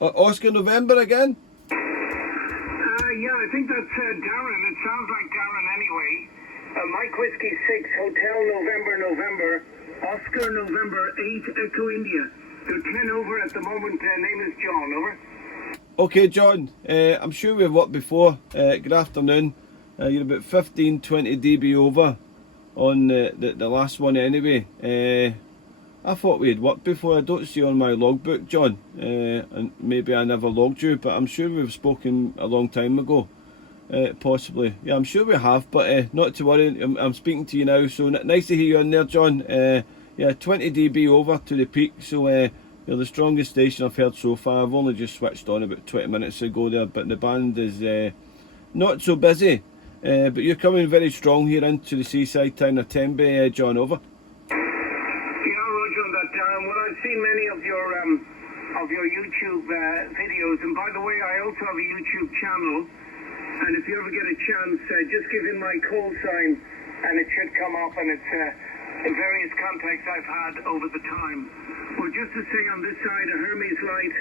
Oscar November again? Yeah, I think that's Darren. It sounds like Darren anyway. Mike Whiskey 6, Hotel November, Oscar November 8, Echo India. They're 10 over at the moment. Name is John, over. Okay, John, I'm sure we've worked before. Good afternoon. You're about 15-20 dB over on the last one anyway. I thought we had worked before. I don't see on my logbook, John, and maybe I never logged you, but I'm sure we've spoken a long time ago, possibly. Yeah, I'm sure we have, but not to worry, I'm speaking to you now, so nice to hear you on there, John. Yeah, 20 dB over to the peak, so you're the strongest station I've heard so far. I've only just switched on about 20 minutes ago there, but the band is not so busy, but you're coming very strong here into the seaside town of Tenby, John, over. Darren, well, I've seen many of your YouTube videos, and by the way, I also have a YouTube channel, and if you ever get a chance, just give in my call sign, and it should come up, and it's various contacts I've had over the time. Well, just to say on this side, a Hermes light,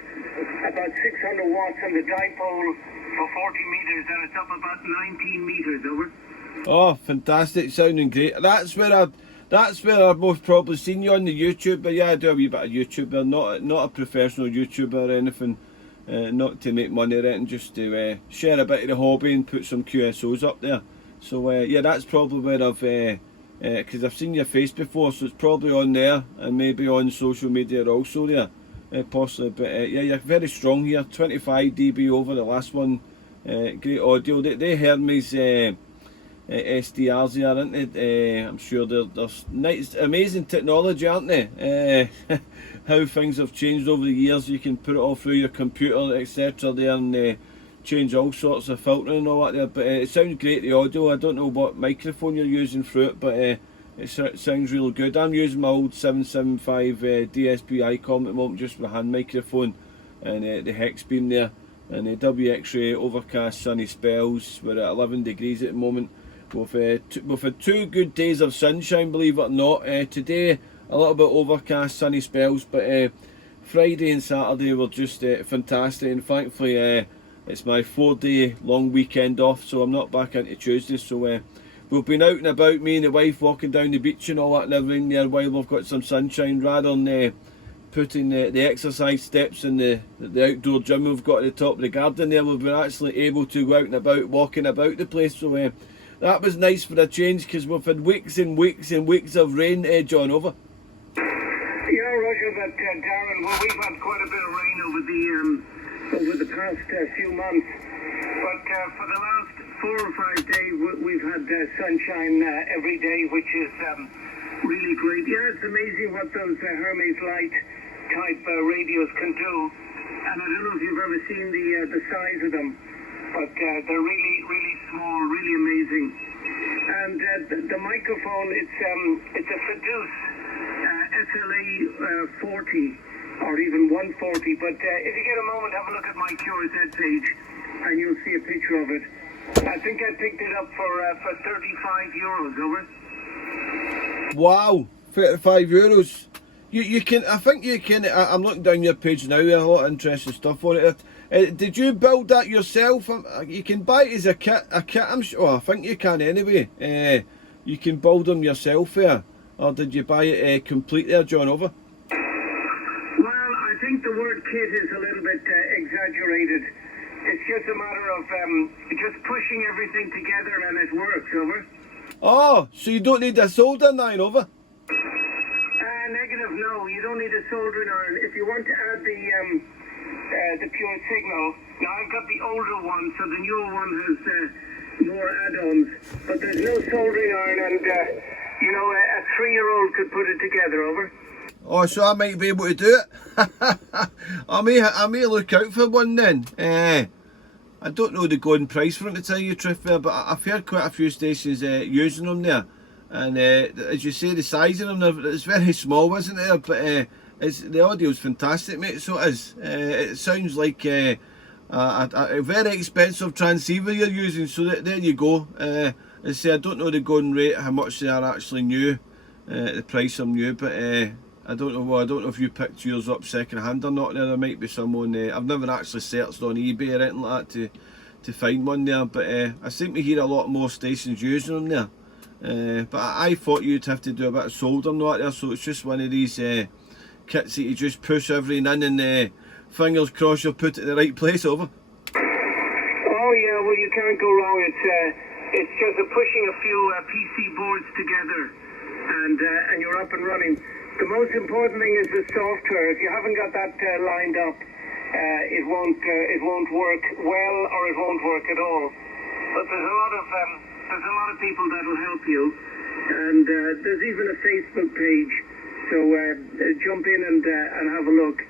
about 600 watts on the dipole for 40 meters, and it's up about 19 meters, over. Oh, fantastic, sounding great. That's where I've most probably seen you on the YouTube. But yeah, I do a wee bit of YouTuber, not a professional YouTuber or anything, not to make money or anything, just to share a bit of the hobby and put some QSOs up there. So yeah, that's probably where I've, because I've seen your face before, so it's probably on there and maybe on social media also there, possibly. But yeah, you're very strong here, 25 dB over the last one, great audio. They Hermes SDRs here, aren't they? I'm sure they're nice, amazing technology, aren't they? How things have changed over the years. You can put it all through your computer, etc. there, and change all sorts of filtering and all that there. But it sounds great, the audio. I don't know what microphone you're using through it, but it sounds really good. I'm using my old 775 DSP Icom at the moment, just with a hand microphone, and the hex beam there, and the WX-ray, overcast, sunny spells. We're at 11 degrees at the moment. We've had 2 good days of sunshine, believe it or not. Today a little bit overcast, sunny spells, but Friday and Saturday were just fantastic, and thankfully it's my 4-day long weekend off, so I'm not back into Tuesday. So we've been out and about, me and the wife, walking down the beach and all that and everything there while we've got some sunshine, rather than putting the exercise steps in the outdoor gym we've got at the top of the garden there. We've been actually able to go out and about, walking about the place, so that was nice for a change, because we've had weeks and weeks and weeks of rain, John, over. Yeah, Roger, but Darren, well, we've had quite a bit of rain over the past few months, but for the last 4 or 5 days we've had sunshine every day, which is really great. Yeah, it's amazing what those Hermes light type radios can do, and I don't know if you've ever seen the size of them, but they're really small, really amazing. And the microphone, it's a Fiduce SLA 40 or even 140. But if you get a moment, have a look at my QSZ page, and you'll see a picture of it. I think I picked it up for 35 euros. Over. Wow, 35 euros. You can, I think you can. I'm looking down your page now. There's a lot of interesting stuff on it. Did you build that yourself? You can buy it as a kit. I'm sure. I think you can anyway. You can build them yourself there, or did you buy it complete there, John? Over. Well, I think the word kit is a little bit exaggerated. It's just a matter of just pushing everything together and it works. Over. Oh, so you don't need a soldering iron, over? Negative, no. You don't need a soldering iron. If you want to add the pure signal, now I've got the older one, so the newer one has more add-ons, but there's no soldering iron, and you know, a 3-year-old could put it together. Over. Oh, so I might be able to do it. I may look out for one then. I don't know the going price for them, to tell you the truth there, but I've heard quite a few stations using them there. And as you say, the size of them, it's very small, isn't it? But the audio's fantastic, mate, so it is. It sounds like a very expensive transceiver you're using, so there you go. As I say, I don't know the going rate, how much they are actually new, the price of new, but I don't know. Well, I don't know if you picked yours up second hand or not. There might be someone. I've never actually searched on eBay or anything like that to find one there. But I seem to hear a lot more stations using them there. But I thought you'd have to do a bit of soldering out there. So it's just one of these kits that you just push everything in and fingers crossed you'll put it in the right place over. Oh yeah, well you can't go wrong. It's just pushing a few PC boards together, and you're up and running. The most important thing is the software. If you haven't got that lined up, it won't work well, or it won't work at all. But there's a lot of people that will help you, and there's even a Facebook page. So jump in and have a look.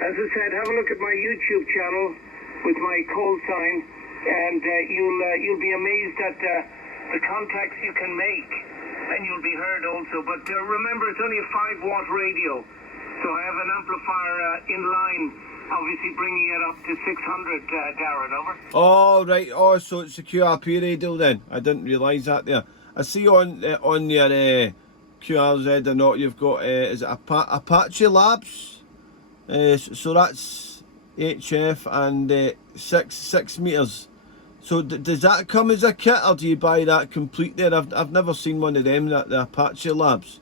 As I said, have a look at my YouTube channel with my call sign, and you'll be amazed at the contacts you can make, and you'll be heard also. But remember, it's only a 5-watt radio, so I have an amplifier in line, obviously bringing it up to 600, Darren, over. Oh right, oh so it's a QRP radio then. I didn't realise that there. I see on your QRZ or not, you've got is it Apache Labs? So that's HF and 6 meters. So does that come as a kit, or do you buy that complete there? I've never seen one of them, the Apache Labs.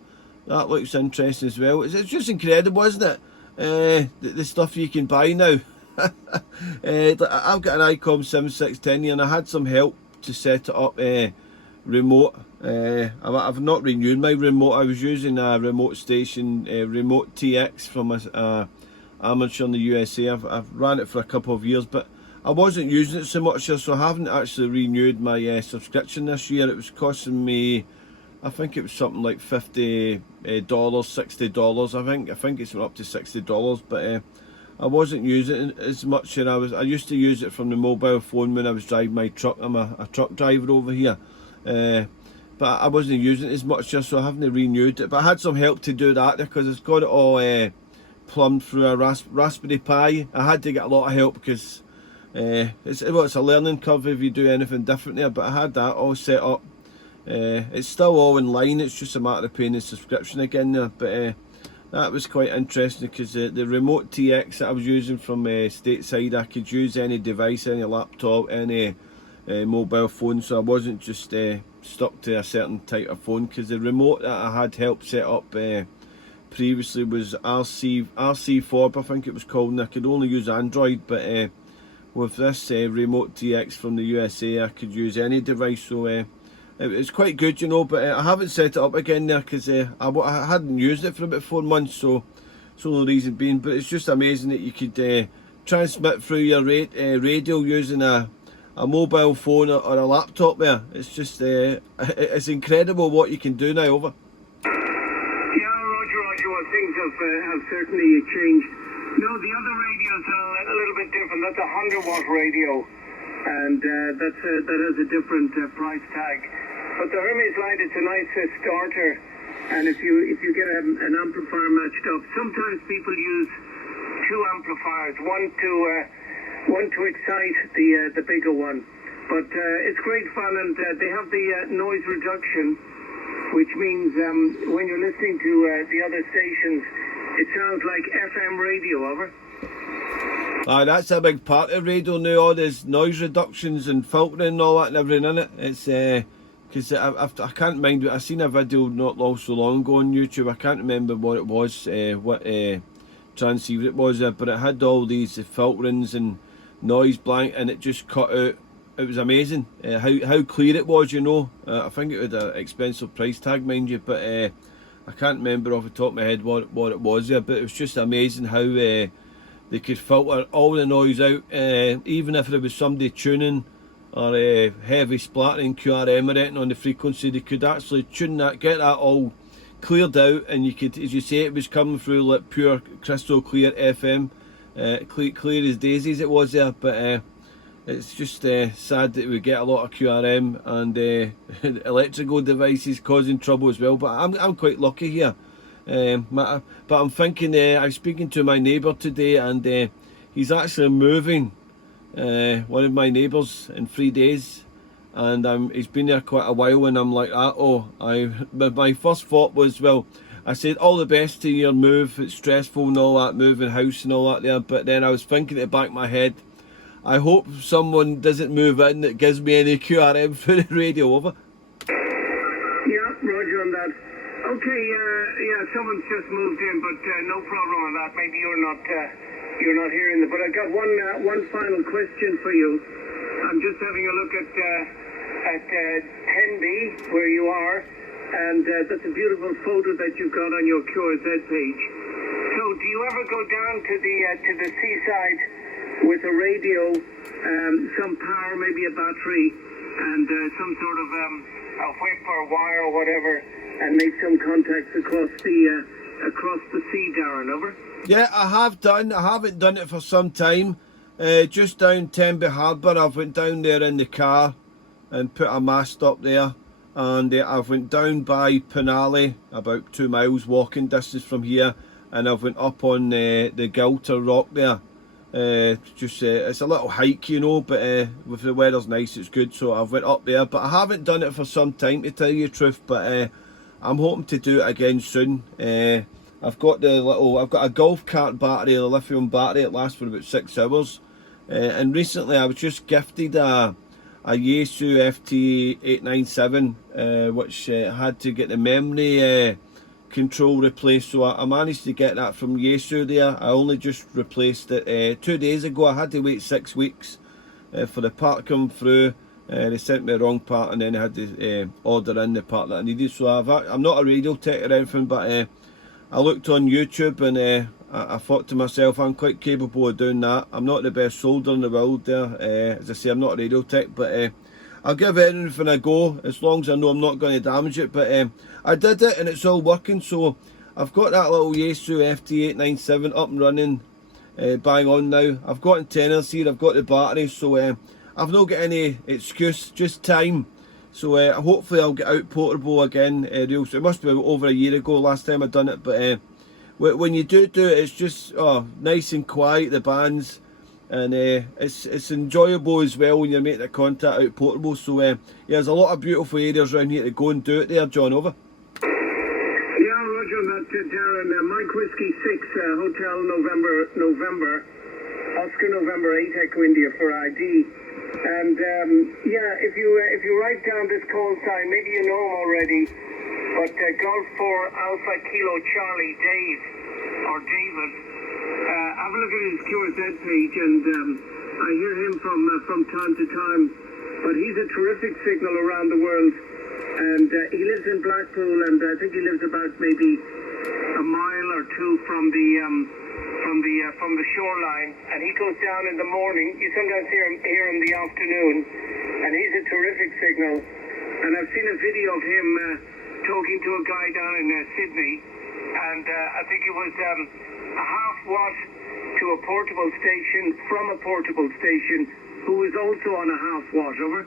That looks interesting as well. It's just incredible, isn't it? The stuff you can buy now. I've got an ICOM 7610 here, and I had some help to set it up remote. I've not renewed my remote. I was using a remote station, Remote TX from a amateur in the USA. I've ran it for a couple of years, but I wasn't using it so much here, so I haven't actually renewed my subscription this year. It was costing me, I think it was something like $50, $60. I think it's up to $60, but I wasn't using it as much. And I used to use it from the mobile phone when I was driving my truck. I'm a truck driver over here, but I wasn't using it as much here, so I haven't renewed it. But I had some help to do that because it's got it all plumbed through a Raspberry Pi. I had to get a lot of help because it's a learning curve if you do anything different there, but I had that all set up. It's still all in line, it's just a matter of paying the subscription again there, but that was quite interesting because the Remote TX that I was using from stateside, I could use any device, any laptop, any mobile phone, so I wasn't just stuck to a certain type of phone, because the remote that I had helped set up previously was RC4, I think it was called, and I could only use Android, but with this Remote TX from the USA, I could use any device, so it's quite good, you know. But I haven't set it up again there because I hadn't used it for about 4 months, so the reason being. But it's just amazing that you could transmit through your radio using a mobile phone or a laptop there. It's just it's incredible what you can do now over. Yeah, Roger, well, things have certainly changed. No, the other radios are a little bit different. That's a 100-watt radio, and that has a different price tag. But the Hermes Lite, it's a nice starter, and if you get an amplifier matched up, sometimes people use 2 amplifiers, one to excite the bigger one. But it's great fun, and they have the noise reduction, which means when you're listening to the other stations, it sounds like FM radio, over. That's a big part of radio now, all these noise reductions and filtering and all that and everything in it. It's because I can't mind, I seen a video not so long ago on YouTube. I can't remember what it was, what transceiver it was, but it had all these filterings and noise blank, and it just cut out. It was amazing how clear it was, you know. I think it had an expensive price tag, mind you, but I can't remember off the top of my head what it was there. But it was just amazing how they could filter all the noise out, even if there was somebody tuning or heavy splattering QRM or anything on the frequency. They could actually tune that, get that all cleared out, and you could, as you say, it was coming through like pure crystal clear FM, clear as daisies it was there. But it's just sad that we get a lot of QRM and electrical devices causing trouble as well. But I'm quite lucky here. But I'm thinking, I was speaking to my neighbour today, and he's actually moving, one of my neighbours, in 3 days, and he's been there quite a while, and I'm like, my first thought was, well, I said all the best to your move. It's stressful and all that, moving house and all that there. But then I was thinking at the back of my head, I hope someone doesn't move in that gives me any QRM through the radio. Over. Yeah, roger on that. Okay, yeah, someone's just moved in, but no problem on that. Maybe you're not hearing it. But I got one final question for you. I'm just having a look at 10B where you are, and that's a beautiful photo that you've got on your QRZ page. So, do you ever go down to the seaside with a radio, some power, maybe a battery, and some sort of a whip or wire or whatever, and make some contacts across the sea, Darren? Over. Yeah, I have done. I haven't done it for some time. Just down Tenby Harbour, I've went down there in the car and put a mast up there, and I've went down by Penally, about 2 miles walking distance from here, and I've went up on the Gilter Rock there. It's a little hike, you know, but if the weather's nice, it's good, so I've went up there. But I haven't done it for some time, to tell you the truth, but I'm hoping to do it again soon. I've got a golf cart battery, a lithium battery. It lasts for about 6 hours. And recently I was just gifted a Yaesu FT897, which had to get the memory control replaced. So I managed to get that from Yaesu there. I only just replaced it 2 days ago. I had to wait 6 weeks for the part to come through. They sent me the wrong part, and then I had to order in the part that I needed. So I'm not a radio tech or anything, but I looked on YouTube, and I thought to myself, I'm quite capable of doing that. I'm not the best soldier in the world there. As I say, I'm not a radio tech, but I'll give anything a go as long as I know I'm not going to damage it. But I did it, and it's all working. So I've got that little Yaesu FT897 up and running, bang on now. I've got antennas here, I've got the battery, so I've not got any excuse, just time. So hopefully I'll get out portable again. It must be over a year ago last time I done it, but when you do it, it's just nice and quiet, the bands, and it's enjoyable as well when you're making the contact out portable. So yeah, there's a lot of beautiful areas around here to go and do it there, John. Over. Yeah, roger that, Darren. Mike Whiskey 6, Hotel November, Oscar November 8 Echo India for ID. And yeah, if you write down this call sign, maybe you know him already, but Golf 4 Alpha Kilo Charlie Dave, or David, have a look at his QRZ page, and I hear him from time to time, but he's a terrific signal around the world, and he lives in Blackpool, and I think he lives about maybe a mile or two from the shoreline, and he goes down in the morning. You sometimes hear him in the afternoon, and he's a terrific signal. And I've seen a video of him talking to a guy down in Sydney, and I think it was a half watt to a portable station from a portable station who was also on a half watt. Over.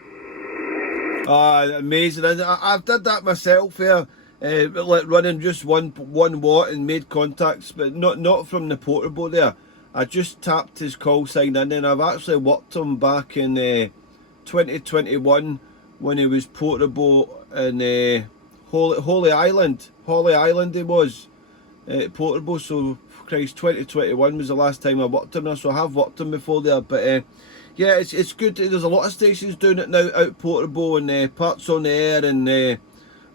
Amazing. I've did that myself here. Like running just one watt and made contacts, but not from the portable there. I just tapped his call sign in, and I've actually worked him back in 2021 when he was portable in Holy Island. Holy Island he was portable. So Christ, 2021 was the last time I worked him there. So I have worked him before there, but yeah, it's good. There's a lot of stations doing it now, out portable, and parts on the air, and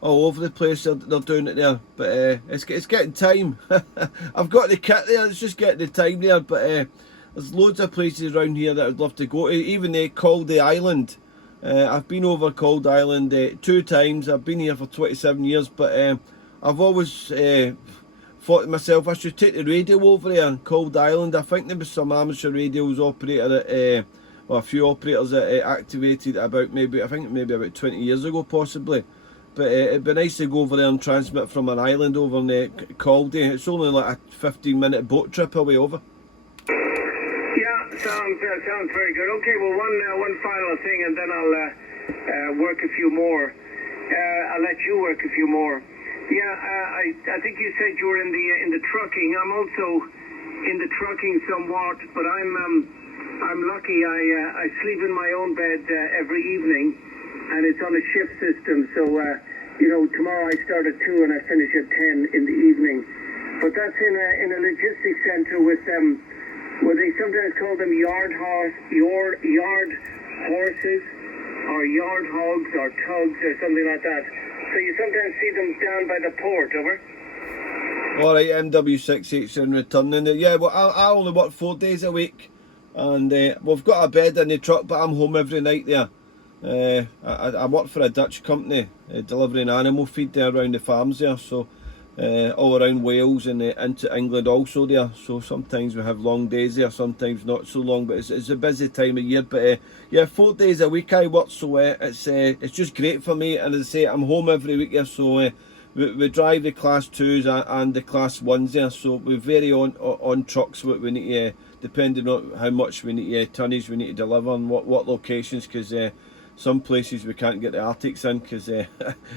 all over the place they're doing it there, but it's getting time. I've got the kit there, it's just getting the time there, but there's loads of places around here that I'd love to go to, even Caldy Island. I've been over Caldy Island 2 times. I've been here for 27 years, but I've always thought to myself I should take the radio over there on Caldy Island. I think there was some amateur radios operator at, or a few operators that activated about maybe about 20 years ago possibly. But it'd be nice to go over there and transmit from an island over in Caldy. It's only like a 15-minute boat trip away over. Yeah, sounds very good. Okay, well, one final thing, and then I'll work a few more. I'll let you work a few more. Yeah, I think you said you were in the trucking. I'm also in the trucking somewhat, but I'm lucky. I sleep in my own bed every evening, and it's on a shift system, so you know, tomorrow I start at 2 and I finish at 10 in the evening. But that's in a logistics centre with where they sometimes call them yard horses, or yard hogs, or tugs, or something like that. So you sometimes see them down by the port, over. Alright, MW687 returning. Yeah, well, I only work 4 days a week, and we've got a bed in the truck, but I'm home every night there. I work for a Dutch company, delivering animal feed there around the farms there, so all around Wales and into England also there. So sometimes we have long days there, sometimes not so long, but it's a busy time of year. But yeah, 4 days a week I work, so it's just great for me. And as I say, I'm home every week there, so we drive the class 2s and the class 1s there, so we vary on trucks what we need to, depending on how much we need tonnage we need to deliver and what locations, because some places we can't get the Arctics in, because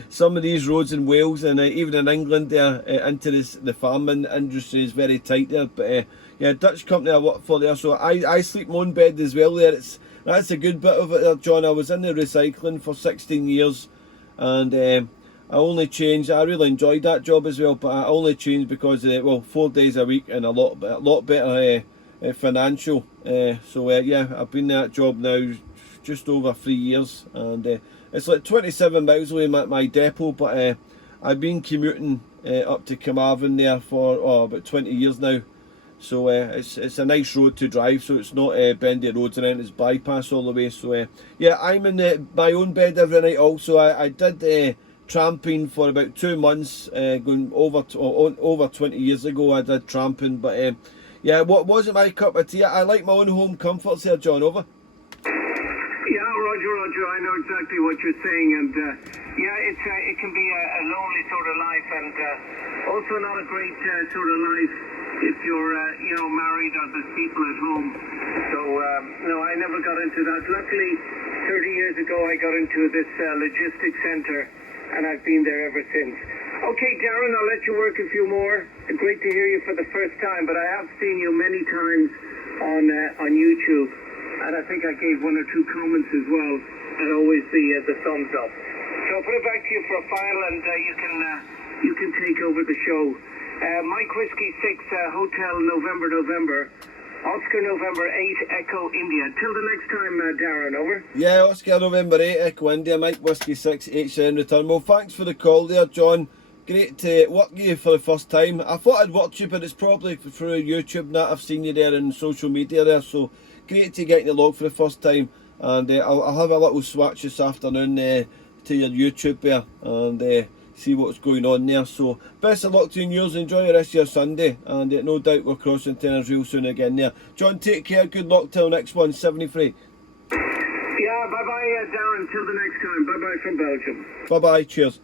some of these roads in Wales and even in England there into the farming industry is very tight there. But yeah, Dutch company I work for there, so I sleep my own bed as well there. That's a good bit of it there, John. I was in the recycling for 16 years, and I only changed. I really enjoyed that job as well, but I only changed because well, 4 days a week and a lot better financial. So yeah, I've been in that job now just over 3 years, and it's like 27 miles away my depot, but I've been commuting up to Carmarthen there for about 20 years now. So it's a nice road to drive, so it's not bendy roads and anything, it's bypass all the way. So yeah, I'm in my own bed every night also. I did tramping for about 2 months, going over 20 years ago I did tramping, but yeah, what wasn't my cup of tea. I like my own home comforts here, John, over. Yeah, Roger, I know exactly what you're saying, and yeah, it can be a lonely sort of life, and also not a great sort of life if you're married or there's people at home. So no, I never got into that. Luckily, 30 years ago I got into this logistics centre, and I've been there ever since. Okay, Darren, I'll let you work a few more. Great to hear you for the first time, but I have seen you many times on YouTube, and I think I gave 1 or 2 comments as well, and always the thumbs up. So I'll put it back to you for a file, and you can take over the show. Mike Whiskey 6, Hotel November, Oscar November 8, Echo India. Till the next time, Darren, over. Yeah, Oscar November 8, Echo India, Mike Whiskey 6, HN return. Well, thanks for the call there, John. Great to work with you for the first time. I thought I'd worked you, but it's probably through YouTube that I've seen you there in social media there, so great to get in the log for the first time. And I'll have a little swatch this afternoon to your YouTube there, and see what's going on there. So best of luck to you and yours. Enjoy the rest of your Sunday, and no doubt we're crossing tenors real soon again there. John, take care, good luck till next one. 73. Yeah, bye-bye, Darren, till the next time. Bye-bye from Belgium. Bye-bye, cheers.